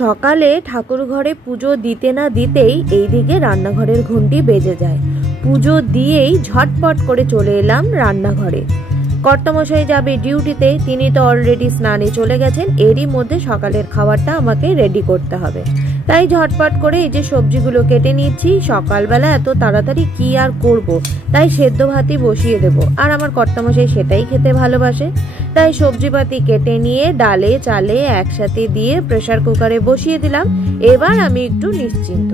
সকালে ঠাকুর ঘরে পুজো দিতে না দিতেই এইদিকে রান্নাঘরের ঘন্টি বেজে যায়। পুজো দিয়েই ঝটপট করে চলে এলাম রান্নাঘরে। কর্তামশাই যাবে ডিউটিতে, তিনি তো অলরেডি স্নানে চলে গেছেন। এরই মধ্যে সকালের খাবারটা আমাকে রেডি করতে হবে, তাই ঝটপট করে এই যে সবজিগুলো কেটে নিচ্ছি। সকালবেলা এত তাড়াতাড়ি কি আর করব, তাই সেদ্ধ ভাতই বসিয়ে দেব। আর আমার কর্তামশাই সেটাই খেতে ভালোবাসে, তাই সবজিপাতি কেটে নিয়ে ডালে চালে একসাথে দিয়ে প্রেসার কুকারে বসিয়ে দিলাম। এবার আমি একটু নিশ্চিন্ত।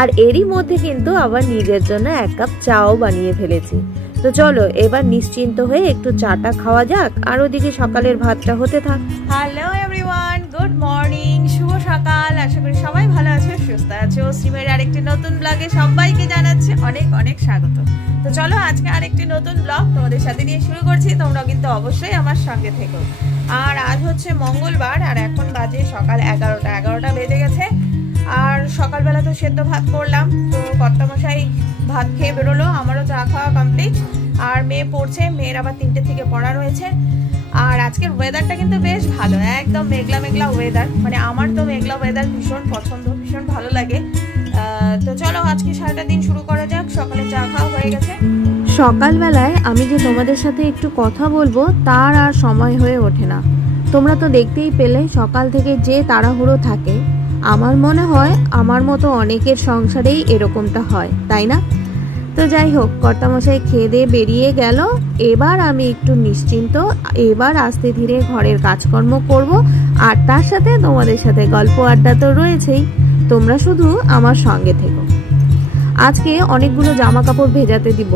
আর এরই মধ্যে কিন্তু আবার নিজের জন্য 1 কাপ চাও বানিয়ে ফেলেছি। তো চলো এবার নিশ্চিন্ত হয়ে একটু চাটা খাওয়া যাক, আর ওদিকে সকালের ভাতটা হতে থাক। হ্যালো এভরিওয়ান, গুড মর্নিং, শুভ সকাল। আশা করি সবাই ভালো আছো, সুস্থ আছো। সিমের আরেকটি নতুন ব্লগে সবাইকে জানাচ্ছি অনেক অনেক স্বাগত। তো চলো আজকে আরেকটি নতুন ব্লগ তোমাদের সাথে নিয়ে শুরু করছি। তোমরা কিন্তু অবশ্যই আমার সঙ্গে থেকো। আর আজ হচ্ছে মঙ্গলবার, আর এখন বাজে সকাল 11টা বেজে গেছে। আর সকালবেলা তো সেদ্ধ ভাত করলাম, তো কর্তামশাই ভাত খেয়ে বেরোলো, আমারও চা খাওয়া কমপ্লিট। আর মেয়ে পড়ছে, মেয়ের আবার 3টে থেকে পড়া রয়েছে। আর আজকের ওয়েদারটা কিন্তু বেশ ভালো, একদম মেঘলা মেঘলা ওয়েদার। মানে আমার তো মেঘলা ওয়েদার ভীষণ পছন্দ, ভীষণ ভালো লাগে। তো চলো আজকে সারাটা দিন শুরু করা যাক। সকালে চা খাওয়া হয়ে গেছে। সকালবেলায় আমি যে তোমাদের সাথে একটু কথা বলবো তার আর সময় হয়ে ওঠে না। তোমরা তো দেখতেই পেলে সকাল থেকে যে তাড়াহুড়ো থাকে। আমার মনে হয় আমার মতো অনেকের সংসারেই এরকমটা হয়, তাই না? তো যাই হোক, কর্তামশাই খেয়ে দিয়ে বেরিয়ে গেল। এবার আমি একটু নিশ্চিন্ত। এবার আস্তে ধীরে ঘরের কাজকর্ম করব, আর তার সাথে তোমাদের সাথে গল্প আড্ডা তো রয়েছেই। তোমরা শুধু আমার সঙ্গে থেকো। আজকে অনেকগুলো জামা কাপড় ভেজাতে দিব,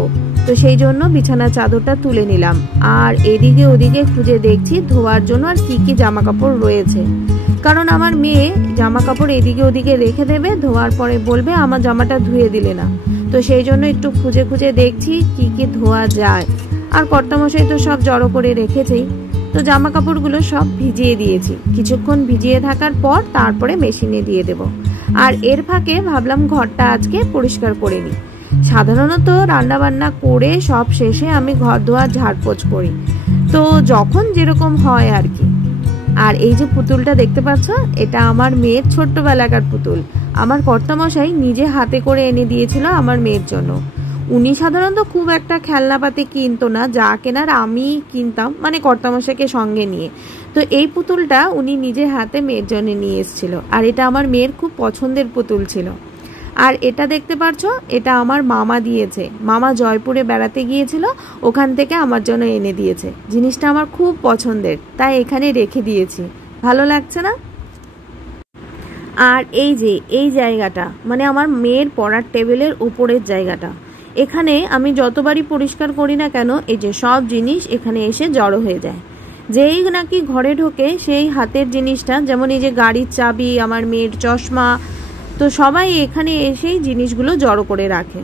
তো সেই জন্য বিছানার চাদরটা তুলে নিলাম। আর এদিকে ওদিকে খুঁজে দেখছি ধোয়ার জন্য আর কি কি জামা কাপড় রয়েছে, কারণ আমার মেয়ে জামা কাপড় এদিকে ওদিকে রেখে দেবে, ধোয়ার পরে বলবে আমার জামাটা ধুয়ে দিলে না। তো সেই জন্য একটু খুঁজে খুঁজে দেখছি কি কি ধোয়া যায়। আর কর্তামশাই তো সব জড়ো করে রেখেছেই, তো জামা কাপড়গুলো সব ভিজিয়ে দিয়েছি। কিছুক্ষণ ভিজিয়ে থাকার পর তারপরে মেশিনে দিয়ে দেব। আর এর ফাঁকে ভাবলাম ঘরটা আজকে পরিষ্কার করে নিই। সাধারণত রান্না বান্না করে সব শেষে আমি ঘর ধোয়া ঝাড়পোছ করি, তো যখন যেরকম হয় আর কি। আর এই যে পুতুলটা দেখতে পাচ্ছ, এটা আমার মেয়ের ছোট্টবেলাকার পুতুল। আমার কর্তামশাই নিজে হাতে করে এনে দিয়েছিল আমার মেয়ের জন্য। উনি সাধারণত খুব একটা খেলনাপাতি কিনতো না, যা কেনার আমি কিনতাম, মানে কর্তামশাইকে সঙ্গে নিয়ে। তো এই পুতুলটা উনি নিজে হাতে মেয়ের জন্য নিয়ে এসেছিল, আর এটা আমার মেয়ের খুব পছন্দের পুতুল ছিল। আর এটা দেখতে পাচ্ছ, এটা আমার মামা দিয়েছে। মামা জয়পুরে বেড়াতে গিয়েছিল, ওখান থেকে আমার জন্য এনে দিয়েছে। জিনিসটা আমার খুব পছন্দের, তাই এখানে রেখে দিয়েছি। ভালো লাগছে না? আর এই যে এই জায়গাটা, মানে আমার মেয়ের পড়ার টেবিলের উপরের জায়গাটা, এখানে আমি যতবারই পরিষ্কার করি না কেন, এই যে সব জিনিস এখানে এসে জড়ো হয়ে যায়। যেই নাকি ঘরে ঢোকে সেই হাতের জিনিসটা, যেমন এই যে গাড়ির চাবি, আমার মেয়ের চশমা, তো সবাই এখানে এসেই জিনিসগুলো জড়ো করে রাখে।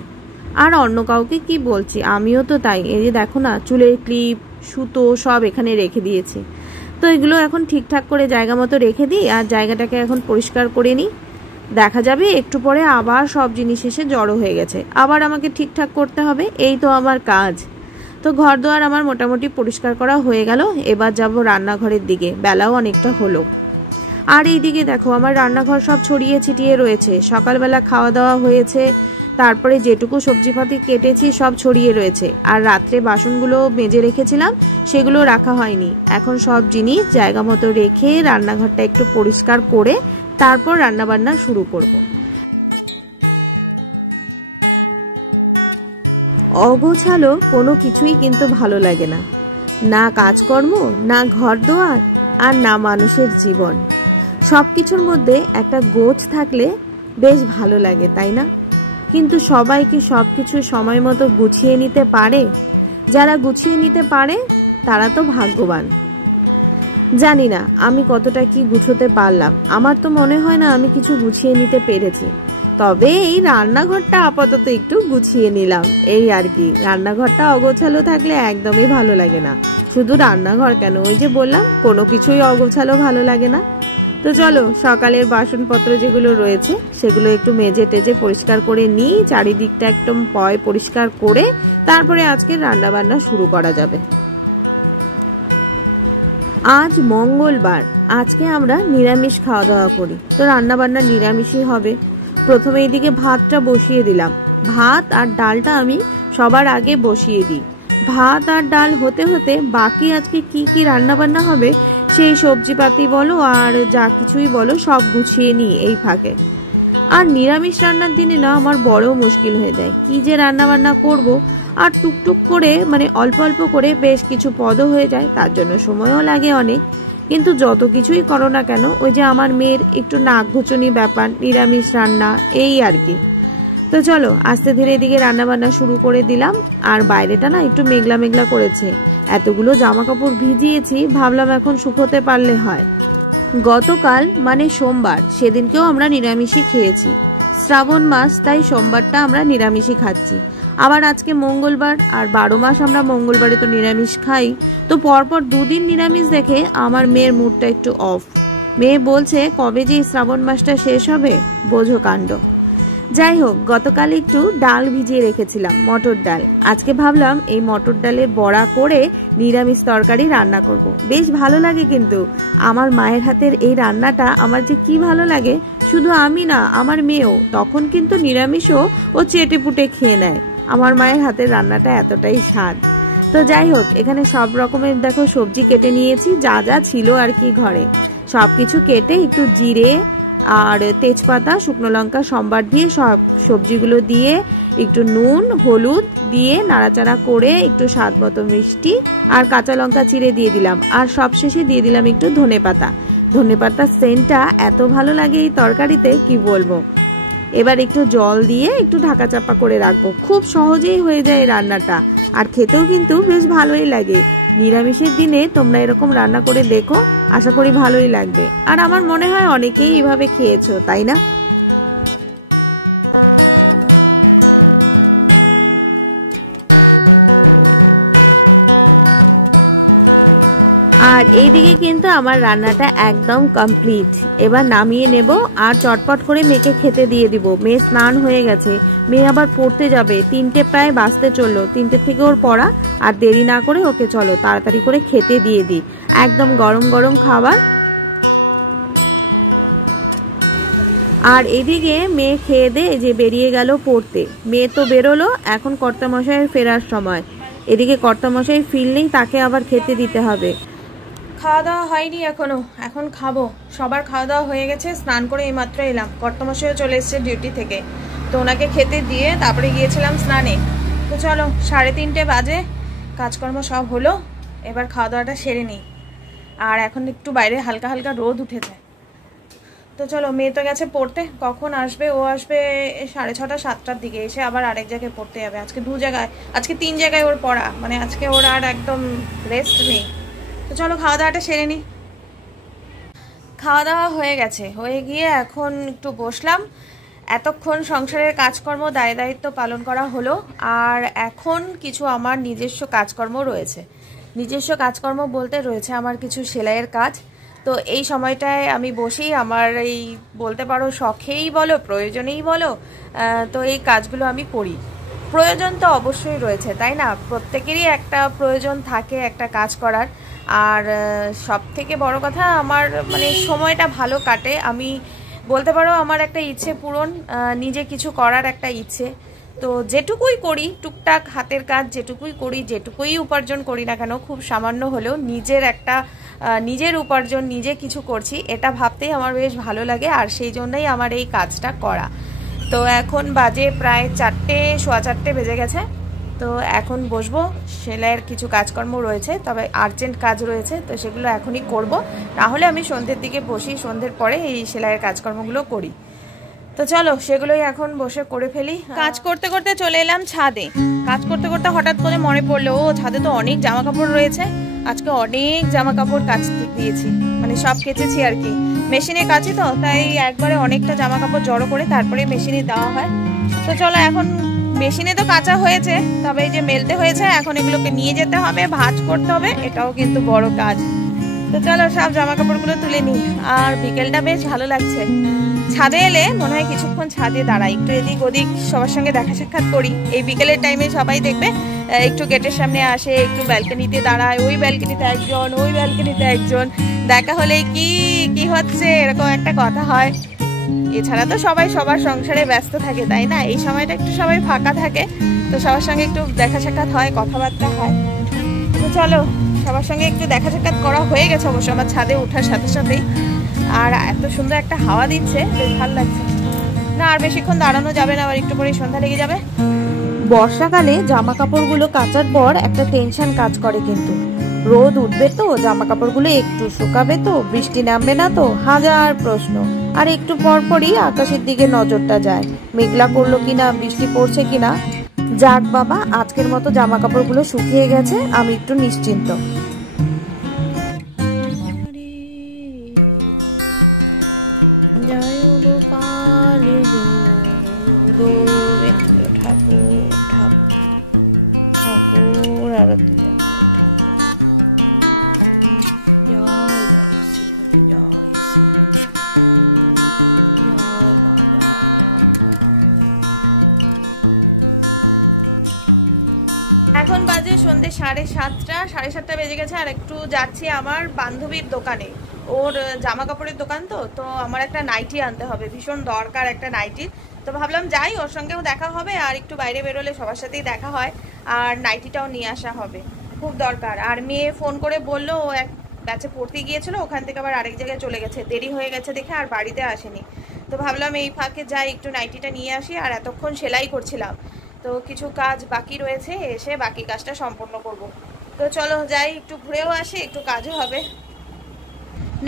আর অন্য কাউকে কি বলছি, আমিও তো তাই। এই যে দেখো না, চুলের ক্লিপ, সুতো সব এখানে রেখে দিয়েছি। তো এগুলো এখন ঠিকঠাক করে জায়গা মতো রেখে দিই, আর জায়গাটাকে এখন পরিষ্কার করে নিই। দেখা যাবে একটু পরে আবার সব জিনিস এসে জড়ো হয়ে গেছে, আবার আমাকে ঠিকঠাক করতে হবে। এই তো আমার কাজ। তো ঘর দোয়ার আমার মোটামুটি পরিষ্কার করা হয়ে গেল। এবার যাব রান্নাঘরের দিকে, বেলাও অনেকটা হলো। আর এইদিকে দেখো, আমার রান্নাঘর সব ছড়িয়ে ছিটিয়ে রয়েছে। সকালবেলা খাওয়া দাওয়া হয়েছে, তারপরে যেটুকু সবজিপাতি কেটেছি সব ছড়িয়ে রয়েছে। আর রাত্রে বাসনগুলো মেজে রেখেছিলাম, সেগুলো রাখা হয়নি। এখন সব জিনিস জায়গা মতো রেখে রান্নাঘরটা একটু পরিষ্কার করে তারপর রান্নাবান্না শুরু করব। অগোছালো কোনো কিছুই কিন্তু ভালো লাগে না, না কাজকর্ম, না ঘর দোয়ার, আর না মানুষের জীবন। সব কিছুর মধ্যে একটা গোছ থাকলে বেশ ভালো লাগে, তাই না? কিন্তু সবাই কি সব কিছু সময় মতো গুছিয়ে নিতে পারে? যারা গুছিয়ে নিতে পারে তারা তো ভাগ্যবান। জানি না আমি কতটা কি গুছোতে পারলাম। আমার তো মনে হয় না আমি কিছু গুছিয়ে নিতে পেরেছি। তবে এই রান্নাঘরটা আপাতত একটু গুছিয়ে নিলাম, এই আর কি। রান্নাঘরটা অগোছালো থাকলে একদমই ভালো লাগে না। শুধু রান্নাঘর কেন, ওই যে বললাম, কোনো কিছুই অগোছালো ভালো লাগে না। তো চলো সকালের বাসনপত্র যেগুলো রয়েছে সেগুলো একটু মেজে টেজে পরিষ্কার করে নিই। চারিদিকটা একদম পরিষ্কার করে তারপরে আজকে রান্না বান্না শুরু করা যাবে। আজ মঙ্গলবার, আজকে আমরা নিরামিষ খাওয়া দাওয়া করি, তো রান্না বান্না নিরামিষই হবে। প্রথমে এইদিকে ভাতটা বসিয়ে দিলাম। ভাত আর ডালটা আমি সবার আগে বসিয়ে দিই। ভাত আর ডাল হতে হতে বাকি আজকে কি কি রান্না বান্না হবে সেই সবজিপাতি বলো আর যা কিছুই বলো সব গুছিয়ে নিই এই ফাঁকে। আর নিরামিষ রান্নার দিনে না আমার বড় মুশকিল হয়ে যায়, কি যে রান্না বান্না করব। আর টুকটুক করে মানে অল্প অল্প করে বেশ কিছু পদও হয়ে যায়, তার জন্য সময়ও লাগে অনেক। কিন্তু যত কিছুই করো না কেন, ওই যে আমার মেয়ের একটু নাক ঘুচুনি ব্যাপার, নিরামিষ রান্না এই আর কি। তো চলো আস্তে ধীরে এদিকে রান্না বান্না শুরু করে দিলাম। আর বাইরেটা না একটু মেঘলা মেঘলা করেছে, এতগুলো জামা কাপড় ভিজিয়েছি, ভাবলাম এখন শুকোতে পারলে হয়। গতকাল মানে সোমবার, সেদিনকেও আমরা নিরামিষই খেয়েছি। শ্রাবণ মাস, তাই সোমবারটা আমরা নিরামিষই খাচ্ছি। আবার আজকে মঙ্গলবার, আর 12 মাস আমরা মঙ্গলবারে তো নিরামিষ খাই। তো পরপর দুদিন নিরামিষ দেখে আমার মেয়ের মুডটা একটু অফ। মেয়ে বলছে কবে যে শ্রাবণ মাসটা শেষ হবে, বোঝো কাণ্ড। যাই হোক, গতকাল একটু ডাল ভিজিয়ে রেখেছিলাম, মটর ডাল। আজকে ভাবলাম এই মটর ডালের বড়া করে নিরামিষ তরকারি রান্না করব। বেশ ভালো লাগে কিন্তু আমার মায়ের হাতের এই রান্নাটা আমার যে কি ভালো লাগে, শুধু আমি না আমার মেয়েও। তখন কিন্তু নিরামিষও ও চেটে পুটে খেয়ে নেয়, আমার মায়ের হাতের রান্নাটা এতটাই স্বাদ। তো যাই হোক, এখানে সব রকমের দেখো সবজি কেটে নিয়েছি, যা যা ছিল আর কি ঘরে সব কিছু কেটে একটু জিরে আর তেজপাতা শুকনো লঙ্কা সম্বার দিয়ে সব সবজিগুলো দিয়ে একটু নুন হলুদ দিয়ে নাড়াচাড়া করে একটু স্বাদ মতো মিষ্টি আর কাঁচা লঙ্কা চিড়ে দিয়ে দিলাম। আর সবশেষে দিয়ে দিলাম একটু ধনেপাতা। ধনেপাতার সেন্টটা এত ভালো লাগে এই তরকারিতে কি বলবো। এবার একটু জল দিয়ে একটু ঢাকা চাপা করে রাখবো, খুব সহজেই হয়ে যায় রান্নাটা। আর খেতেও কিন্তু বেশ ভালোই লাগে। নিরামিষের দিনে তোমরা এরকম রান্না করে দেখো, আশা করি ভালোই লাগবে। আর আমার মনে হয় অনেকেই এইভাবে খেয়েছো, তাই না? আর এইদিকে কিন্তু আমার রান্নাটা একদম কমপ্লিট। এবার নামিয়ে নেব আর চটপট করে মেয়েকে খেতে দিয়ে দিব। মেয়ে স্নান হয়ে গেছে, মেয়ে আবার পড়তে যাবে, 3টে প্রায় বাজতে চললো। 3টে থেকে ওর পড়া, আর দেরি না করে ওকে চলো তাড়াতাড়ি করে খেতে দিয়ে দিই। একদম গরম গরম খাবার। আর এদিকে মেয়ে খেয়ে দিয়ে যে বেরিয়ে গেল পড়তে। মেয়ে তো বেরোলো, এখন কর্তামশাইয়ের ফেরার সময়। এদিকে কর্তামশাই ফিরলেই তাকে আবার খেতে দিতে হবে। খাওয়া দাওয়া হয়নি এখনো, এখন খাবো। সবার খাওয়া দাওয়া হয়ে গেছে, স্নান করে এইমাত্র এলাম। কর্তামশাইও চলে এসেছে ডিউটি থেকে, তো ওনাকে খেতে দিয়ে তারপরে গিয়েছিলাম স্নানে। তো চলো 3:30 বাজে, কাজকর্ম সব হলো, এবার খাওয়া দাওয়াটা সেরে নিই। আর এখন একটু বাইরে হালকা হালকা রোদ উঠেছে। তো চলো, মেয়ে তো গেছে পড়তে, কখন আসবে? ও আসবে 6:30 7টার দিকে, এসে আবার আরেক জায়গায় পড়তে যাবে। আজকে 2 জায়গায়, আজকে 3 জায়গায় ওর পড়া, মানে আজকে ওর আর একদম রেস্ট নেই। তো চলো খাওয়া দাওয়াটা সেরে নিই। খাওয়া দাওয়া হয়ে গেছে, হয়ে গিয়ে এখন একটু বসলাম। এতক্ষণ সংসারের কাজকর্ম দায় দায়িত্ব পালন করা হলো, আর এখন কিছু আমার নিজস্ব কাজকর্ম রয়েছে। নিজস্ব কাজকর্ম বলতে রয়েছে আমার কিছু সেলাইয়ের কাজ। তো এই সময়টায় আমি বসি, আমার এই বলতে পারো শখেই বলো প্রয়োজনেই বলো, তো এই কাজগুলো আমি করি। প্রয়োজন তো অবশ্যই রয়েছে, তাই না? প্রত্যেকেরই একটা প্রয়োজন থাকে একটা কাজ করার। আর সব থেকে বড় কথা, আমার মানে সময়টা ভালো কাটে। আমি বলতে পারো আমার একটা ইচ্ছে পূরণ, নিজে কিছু করার একটা ইচ্ছে। তো যেটুকুই করি টুকটাক হাতের কাজ, যেটুকুই করি, যেটুকুই উপার্জন করি না কেন, খুব সামান্য হলেও নিজের একটা নিজের উপার্জন, নিজে কিছু করছি, এটা ভাবতেই আমার বেশ ভালো লাগে। আর সেই জন্যই আমার এই কাজটা করা। তো এখন বাজে প্রায় 4টে, 4:15 বেজে গেছে। তো এখন বসবো, সেলাইয়ের কিছু কাজকর্ম রয়েছে, তবে আর্জেন্ট কাজ রয়েছে, তো সেগুলো এখনই করব। নাহলে আমি সন্ধ্যের দিকে বসি, সন্ধ্যের পরে এই সেলাইয়ের কাজকর্মগুলো করি। তো চলো সেগুলোই এখন বসে করে ফেলি। কাজ করতে করতে চলে এলাম ছাদে। কাজ করতে করতে হঠাৎ করে মনে পড়লো, ও ছাদে তো অনেক জামা কাপড় রয়েছে। আজকে অনেক জামা কাপড় কাচতে দিয়েছি, মানে সব কেচেছি আর কি। মেশিনে কাচি তো, তাই একবারে অনেকটা জামা কাপড় জড়ো করে তারপরে মেশিনে দেওয়া হয়। তো চলো এখন মেশিনে তো কাঁচা হয়েছে, তবে এই যে মেলতে হয়েছে, এখন এগুলোকে নিয়ে যেতে হবে, ভাঁজ করতে হবে, এটাও কিন্তু বড় কাজ। তো চলো সব জামা কাপড়গুলো তুলে নিই। আর বিকেলটা বেশ ভালো লাগছে, ছাদে এলে মনে হয় কিছুক্ষণ ছাদে দাঁড়াই, একটু এদিক ওদিক সবার সঙ্গে দেখা সাক্ষাৎ করি। এই বিকেলের টাইমে সবাই দেখবে একটু গেটের সামনে আসে, একটু ব্যালকনিতে দাঁড়ায়, ওই ব্যালকনিতে একজন, ওই ব্যালকনিতে একজন, দেখা হলে কি কি হচ্ছে এরকম একটা কথা হয়। এছাড়া তো সবাই সবার সংসারে ব্যস্ত থাকে, তাই না? এই সময়টা একটু সবাই ফাঁকা থাকে, তো সবার সঙ্গে একটু দেখা সাক্ষাৎ হয়, কথাবার্তা হয়। তো চলো সবার সঙ্গে একটু দেখা সাক্ষাৎ করা হয়ে গেছে অবশ্য আমার ছাদে ওঠার সাথে সাথেই। আর এত সুন্দর একটা হাওয়া দিচ্ছে, বেশ ভালো লাগছে। না আর বেশিক্ষণ দাঁড়ানো যাবে না, আবার একটু পরে সন্ধ্যা লেগে যাবে। বর্ষাকালে জামা কাপড়গুলো কাচার পর একটা টেনশন কাজ করে, কিন্তু রোদ উঠবে তো, জামা কাপড়গুলো একটু শুকাবে তো, বৃষ্টি নামবে না তো, হাজার প্রশ্ন। আর একটু পর পরই আকাশের দিকে নজরটা যায়, মেঘলা করলো কিনা, বৃষ্টি পড়ছে কিনা। যাক বাবা, আজকের মতো জামা কাপড়গুলো শুকিয়ে গেছে, আমি একটু নিশ্চিন্ত। ঠাকুর আরতি এখন বাজে সন্ধ্যে 7:30, 7:30 বেজে গেছে। আর একটু যাচ্ছি আমার বান্ধবীর দোকানে, ওর জামা কাপড়ের দোকান। তো আমার একটা নাইটি আনতে হবে, ভীষণ দরকার একটা নাইটি। তো ভাবলাম যাই, ওর সঙ্গেও দেখা হবে, আর একটু বাইরে বেরোলে সবার সাথেই দেখা হয়, আর নাইটিটাও নিয়ে আসা হবে, খুব দরকার। আর মেয়ে ফোন করে বললো ও এক ব্যাচে পড়তে গিয়েছিল, ওখান থেকে আবার আরেক জায়গায় চলে গেছে, দেরি হয়ে গেছে দেখে আর বাড়িতে আসেনি। তো ভাবলাম এই ফাঁকে যাই, একটু নাইটিটা নিয়ে আসি। আর এতক্ষণ সেলাই করছিলাম, তো কিছু কাজ বাকি রয়েছে, এসে বাকি কাজটা সম্পন্ন করব। তো চলো যাই, একটু ঘুরেও আসি, একটু কাজও হবে।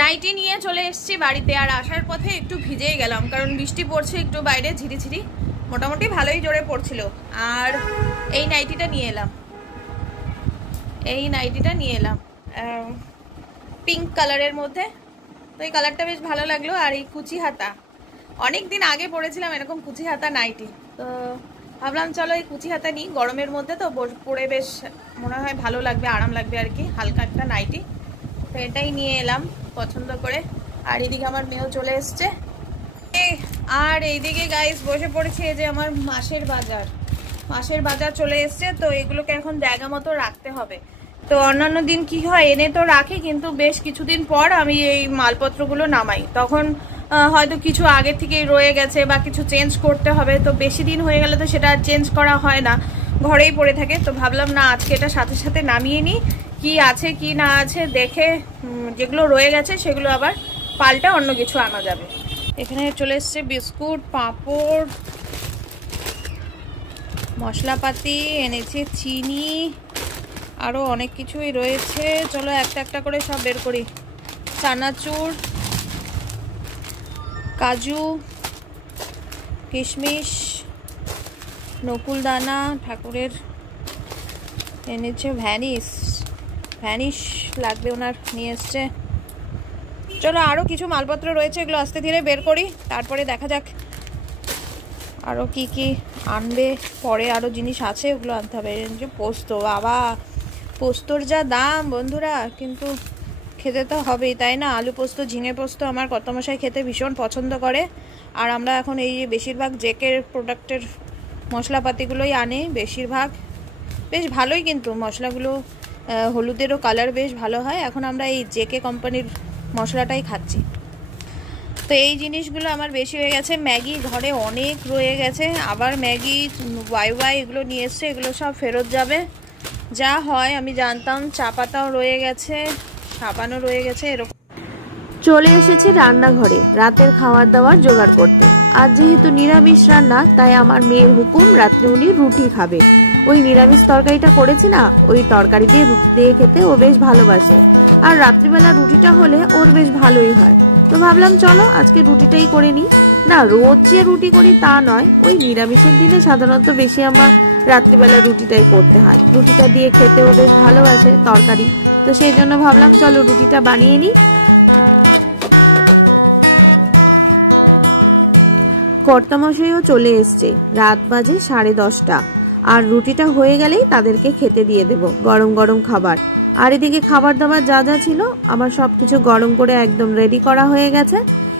নাইটি নিয়ে চলে এসেছি বাড়িতে, আর আসার পথে একটু ভিজেই গেলাম, কারণ বৃষ্টি পড়ছে একটু বাইরে, ঝিরিঝিরি মোটামুটি ভালোই জোরে পড়ছিল। আর এই নাইটিটা নিয়ে এলাম, পিঙ্ক কালারের মধ্যে। তো এই কালারটা বেশ ভালো লাগলো। আর এই কুচি হাতা, অনেক দিন আগে পরেছিলাম এরকম কুচি হাতা নাইটি, তো ভাবলাম চলো এই কুচি হাতা নিই, গরমের মধ্যে তো পরে বেশ মনে হয় ভালো লাগবে, আরাম লাগবে আর কি, হালকা একটা নাইটি। তো এটাই নিয়ে এলাম পছন্দ করে। আর এদিকে আমার মেয়েও চলে এসছে। আর এইদিকে গাইস বসে পড়েছি, এই যে আমার মাসের বাজার চলে এসছে। তো এগুলোকে এখন জায়গা মতো রাখতে হবে। তো অন্যান্য দিন কি হয়, এনে তো রাখি, কিন্তু বেশ কিছুদিন পর আমি এই মালপত্রগুলো নামাই, তখন হয়তো কিছু আগে থেকেই রয়ে গেছে বা কিছু চেঞ্জ করতে হবে। তো বেশি দিন হয়ে গেলে তো সেটা চেঞ্জ করা হয় না, ঘরেই পড়ে থাকে। তো ভাবলাম না, আজকে এটা সাথে সাথে নামিয়ে নিই, কি আছে কি না আছে দেখে, যেগুলো রয়ে গেছে সেগুলো আবার পাল্টে অন্য কিছু আনা যাবে। এখানে চলে এসছে বিস্কুট, পাঁপড়, মশলাপাতি এনেছে, চিনি, আরও অনেক কিছুই রয়েছে। চলো একটা একটা করে সব বের করি। চানাচুর, কাজু, কিশমিশ, নকুলদানা, ঠাকুরের এনেছে ভ্যানিশ লাগবে ওনার, নিয়ে এসছে। চলো আরও কিছু মালপত্র রয়েছে, এগুলো আস্তে ধীরে বের করি, তারপরে দেখা যাক আরও কি কি আনবে। পরে আরও জিনিস আছে, ওগুলো আনতে হবে। যে পোস্ত, বাবা পোস্তর যা দাম বন্ধুরা, কিন্তু খেতে তো হবেই, তাই না? আলু পোস্ত, ঝিঙে পোস্ত আমার কর্তামশাই খেতে ভীষণ পছন্দ করে। আর আমরা এখন এই বেশিরভাগ জেকের প্রোডাক্টের মশলাপাতিগুলোই আনে বেশিরভাগ, বেশ ভালোই, কিন্তু মশলাগুলো হলুদেরও কালার বেশ ভালো হয়। এখন আমরা এই জেকে কোম্পানির মশলাটাই খাচ্ছি। তো এই জিনিসগুলো আমার বেশি হয়ে গেছে। ম্যাগি ঘরে অনেক রয়ে গেছে, আবার ম্যাগি ওয়াই এগুলো নিয়ে এসছে, এগুলো সব ফেরত যাবে। যা হয় আমি জানতাম। চা পাতাও রয়ে গেছে, সাবানও রয়ে গেছে, এরকম। চলে এসেছি রান্নাঘরে রাতের খাবার দাবার জোগাড় করতে। আজ যেহেতু নিরামিষ রান্না, তাই আমার মেয়ের হুকুম, রাত্রে উনি রুটি খাবে। ওই নিরামিষ তরকারিটা করেছি না, ওই তরকারি দিয়ে রুটি দিয়ে খেতে ও বেশ ভালোবাসে। আর রাত্রিবেলা রুটিটা হলে ওর বেশ ভালোই হয়। তো ভাবলাম চলো আজকে রুটিটাই করে নিই। না, রোজ যে রুটি করি তা নয়, ওই নিরামিষের দিনে সাধারণত বেশি আমার রাত্রিবেলা রুটিটাই করতে হয়। রুটিটা দিয়ে খেতেও বেশ ভালোবাসে তরকারি, তো সেই জন্য ভাবলাম চলো রুটিটা বানিয়ে নিই। কর্তামশাইও চলে এসছে, রাত বাজে 10:30। আর রুটিটা হয়ে গেলেই তাদেরকে খেতে দিয়ে দেব, গরম গরম খাবার। আর এদিকে খাবার দাবার যা যা ছিল আমার সব কিছু গরম করে একদম রেডি করা হয়ে গেছে।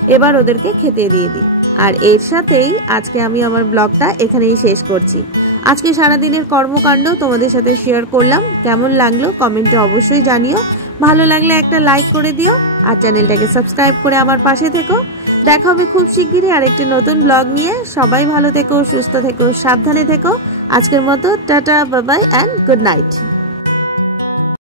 এবার ওদেরকে খেতে দিয়ে দিই। আর এর সাথেই আজকে আমি আমার ব্লগটা এখানেই শেষ করছি। আজকে সারাদিনের কর্মকাণ্ড তোমাদের সাথে শেয়ার করলাম। কেমন লাগলো কমেন্টে অবশ্যই জানিও। ভালো লাগলে একটা লাইক করে দিও আর চ্যানেলটাকে সাবস্ক্রাইব করে আমার পাশে থেকো। দেখা হবে খুব শিগগিরই আরেকটি নতুন ব্লগ নিয়ে। সবাই ভালো থেকো, সুস্থ থেকো, সাবধানে থেকো। আজকের মতো tata, bye bye and good night.